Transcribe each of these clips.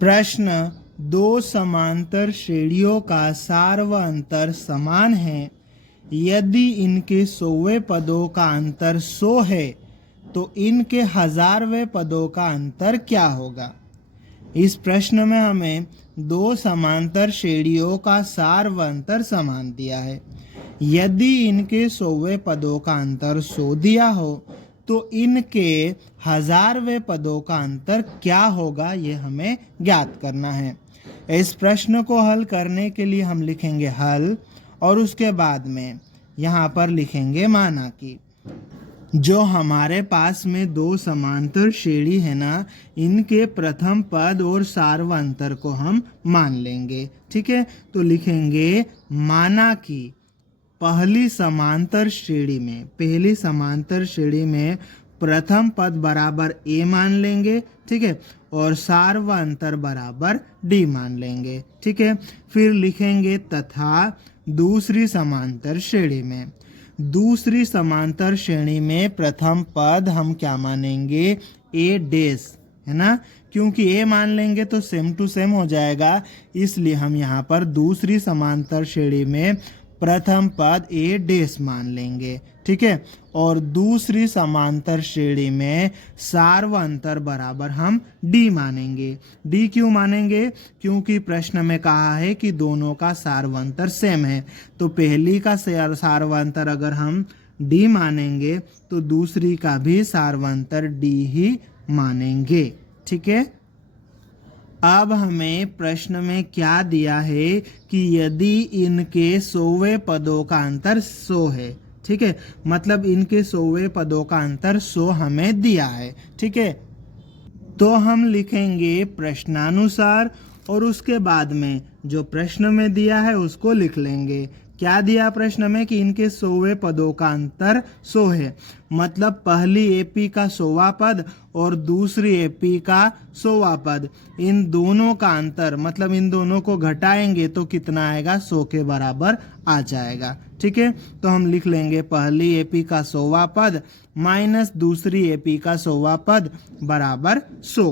प्रश्न, दो समांतर श्रेणियों का सार व अंतर समान है। यदि इनके 100वें पदों का अंतर 100 है तो इनके 1000वें पदों का अंतर क्या होगा। इस प्रश्न में हमें दो समांतर श्रेणियों का सार व अंतर समान दिया है। यदि इनके 100वें पदों का अंतर 100 दिया हो तो इनके 1000वें पदों का अंतर क्या होगा, ये हमें ज्ञात करना है। इस प्रश्न को हल करने के लिए हम लिखेंगे हल और उसके बाद में यहाँ पर लिखेंगे माना कि जो हमारे पास में दो समांतर श्रेणी है ना, इनके प्रथम पद और सार व अंतर को हम मान लेंगे। ठीक है, तो लिखेंगे माना कि पहली समांतर श्रेणी में प्रथम पद बराबर a मान लेंगे। ठीक है, और सार व अंतर बराबर d मान लेंगे। ठीक है, फिर लिखेंगे तथा दूसरी समांतर श्रेणी में प्रथम पद हम क्या मानेंगे, a डैश, है ना, क्योंकि a मान लेंगे तो सेम टू सेम हो जाएगा, इसलिए हम यहाँ पर दूसरी समांतर श्रेणी में प्रथम पद a डैश मान लेंगे। ठीक है, और दूसरी समांतर श्रेणी में सार व अंतर बराबर हम d मानेंगे। d क्यों मानेंगे, क्योंकि प्रश्न में कहा है कि दोनों का सार व अंतर सेम है, तो पहली का सार व अंतर अगर हम d मानेंगे तो दूसरी का भी सार व अंतर d ही मानेंगे। ठीक है, अब हमें प्रश्न में क्या दिया है कि यदि इनके 100वें पदों का अंतर 100 है। ठीक है, मतलब इनके 100वें पदों का अंतर 100 हमें दिया है। ठीक है, तो हम लिखेंगे प्रश्नानुसार और उसके बाद में जो प्रश्न में दिया है उसको लिख लेंगे। क्या दिया प्रश्न में कि इनके 100वें पदों का अंतर 100 है, मतलब पहली एपी का 100वां पद और दूसरी एपी का 100वां पद, इन दोनों का अंतर मतलब इन दोनों को घटाएंगे तो कितना आएगा, 100 के बराबर आ जाएगा। ठीक है, तो हम लिख लेंगे पहली एपी का 100वां पद माइनस दूसरी एपी का 100वां पद बराबर 100।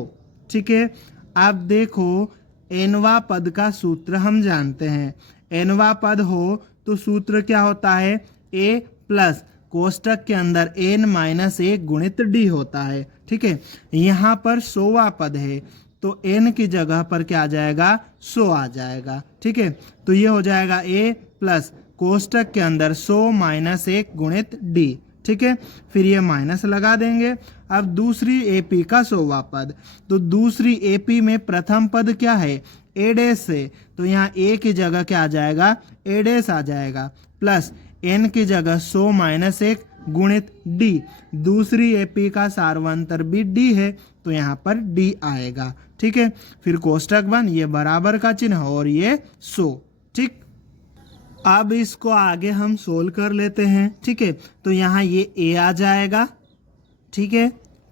ठीक है, अब देखो एनवा पद का सूत्र हम जानते हैं। एनवा पद हो तो सूत्र क्या होता है, a प्लस कोष्टक के अंदर n माइनस 1 गुणित d होता है। ठीक है, यहाँ पर 100वां पद है तो n की जगह पर क्या आ जाएगा, 100 आ जाएगा। ठीक है, तो ये हो जाएगा a प्लस कोष्टक के अंदर 100 माइनस 1 गुणित d। ठीक है, फिर ये माइनस लगा देंगे। अब दूसरी एपी का 100वां पद, तो दूसरी एपी में प्रथम पद क्या है, ए डैश से, तो यहाँ ए की जगह क्या आ जाएगा, ए डैश आ जाएगा, प्लस एन की जगह 100 माइनस 1 गुणित डी। दूसरी एपी का सारवंतर भी डी है तो यहाँ पर डी आएगा। ठीक है, फिर कोष्टक बंद, ये बराबर का चिन्ह और ये 100। ठीक, अब इसको आगे हम सोल्व कर लेते हैं। ठीक है, तो यहाँ ये a आ जाएगा। ठीक है,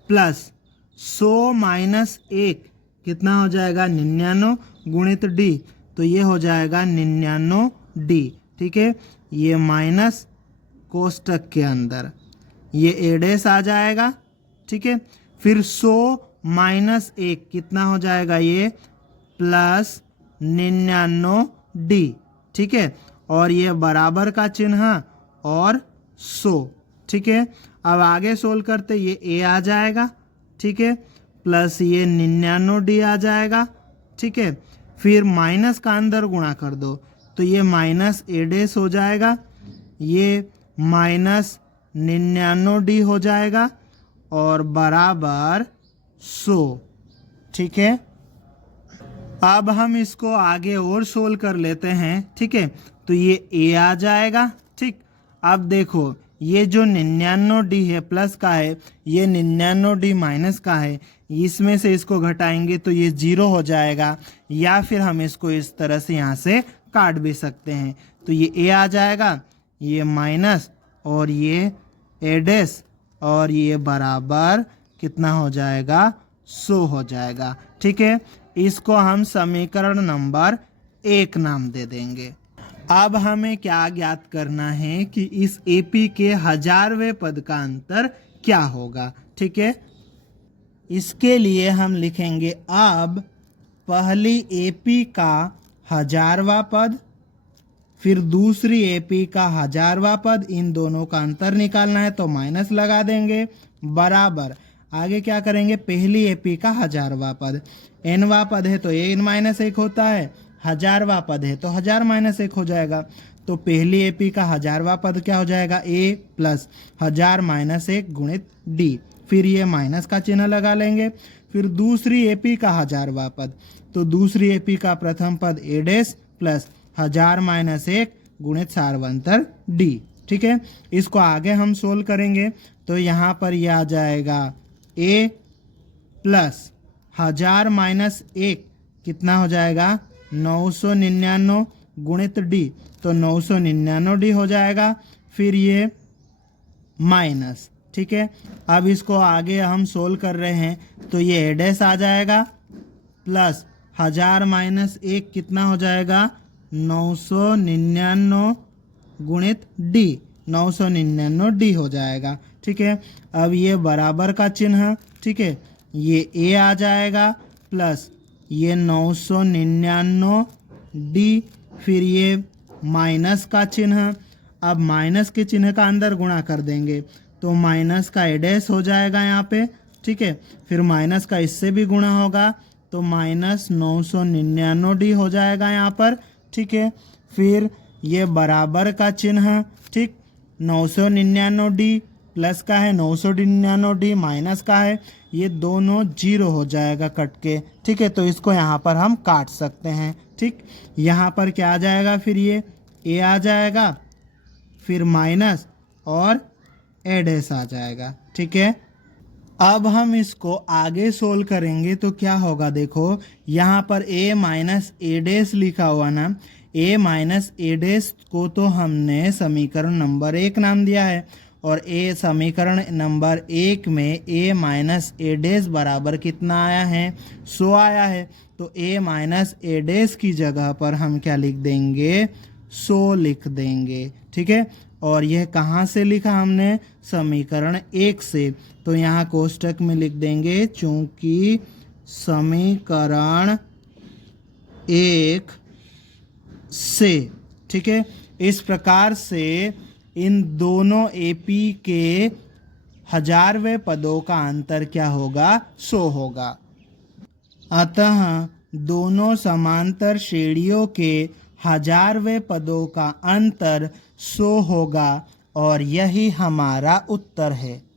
प्लस 100 माइनस 1 कितना हो जाएगा, 99 गुणित d, तो ये हो जाएगा 99d। ठीक है, ये माइनस कोष्टक के अंदर ये a डैश आ जाएगा। ठीक है, फिर 100 माइनस 1 कितना हो जाएगा, ये प्लस 99d। ठीक है, और ये बराबर का चिन्ह और 100। ठीक है, अब आगे सोल्व करते, ये a आ जाएगा। ठीक है, प्लस ये 99d आ जाएगा। ठीक है, फिर माइनस का अंदर गुणा कर दो तो ये माइनस a डैश हो जाएगा, ये माइनस 99d हो जाएगा और बराबर 100। ठीक है, अब हम इसको आगे और सोल्व कर लेते हैं। ठीक है, तो ये a आ जाएगा। ठीक, अब देखो ये जो 99d है प्लस का है, ये 99d माइनस का है, इसमें से इसको घटाएंगे तो ये 0 हो जाएगा, या फिर हम इसको इस तरह से यहाँ से काट भी सकते हैं। तो ये a आ जाएगा, ये माइनस और ये a डैश और ये बराबर कितना हो जाएगा, 100 हो जाएगा। ठीक है, इसको हम समीकरण नंबर 1 नाम दे देंगे। अब हमें क्या ज्ञात करना है कि इस एपी के 1000वें पद का अंतर क्या होगा। ठीक है, इसके लिए हम लिखेंगे अब पहली एपी का 1000वां पद, फिर दूसरी एपी का 1000वां पद, इन दोनों का अंतर निकालना है तो माइनस लगा देंगे, बराबर आगे क्या करेंगे, पहली एपी का 1000वां पद, nवां पद है तो n-1 होता है, 1000वां पद है तो 1000-1 हो जाएगा। तो पहली एपी का 1000वां पद क्या हो जाएगा, a प्लस 1000-1 गुणित d, फिर ये माइनस का चिन्ह लगा लेंगे। फिर दूसरी एपी का 1000वां पद, तो दूसरी एपी का प्रथम पद a डैश प्लस 1000-1 गुणित सार्वंतर d। ठीक है, इसको आगे हम सोल्व करेंगे तो यहाँ पर यह आ जाएगा a प्लस 1000-1 कितना हो जाएगा, 999 गुणित d, तो 999d हो जाएगा। फिर ये माइनस, ठीक है, अब इसको आगे हम सोल्व कर रहे हैं तो ये a डैश आ जाएगा प्लस 1000-1 कितना हो जाएगा, 999 गुणित d, 999d हो जाएगा। ठीक है, अब ये बराबर का चिन्ह, ठीक है, ये a आ जाएगा प्लस ये 999d, फिर ये माइनस का चिन्ह, अब माइनस के चिन्ह का अंदर गुणा कर देंगे तो माइनस का a डैश हो जाएगा यहाँ पे। ठीक है, फिर माइनस का इससे भी गुणा होगा तो माइनस 999d हो जाएगा यहाँ पर। ठीक है, फिर ये बराबर का चिन्ह, ठीक, 999d प्लस का है, 999d माइनस का है, ये दोनों जीरो हो जाएगा कट के। ठीक है, तो इसको यहाँ पर हम काट सकते हैं। ठीक, यहाँ पर क्या आ जाएगा, फिर ये a आ जाएगा, फिर माइनस और a डैश आ जाएगा। ठीक है, अब हम इसको आगे सोल्व करेंगे तो क्या होगा, देखो यहाँ पर a माइनस a डैश लिखा हुआ ना, a माइनस a डैश को तो हमने समीकरण नंबर 1 नाम दिया है और a समीकरण नंबर 1 में a माइनस a डैश बराबर कितना आया है, 100 आया है। तो a माइनस a डैश की जगह पर हम क्या लिख देंगे, 100 लिख देंगे। ठीक है, और यह कहाँ से लिखा हमने, समीकरण 1 से, तो यहाँ कोष्टक में लिख देंगे चूंकि समीकरण 1 से। ठीक है, इस प्रकार से इन दोनों एपी के 1000वें पदों का अंतर क्या होगा, 100 होगा। अतः दोनों समांतर श्रेणियों के 1000वें पदों का अंतर 100 होगा और यही हमारा उत्तर है।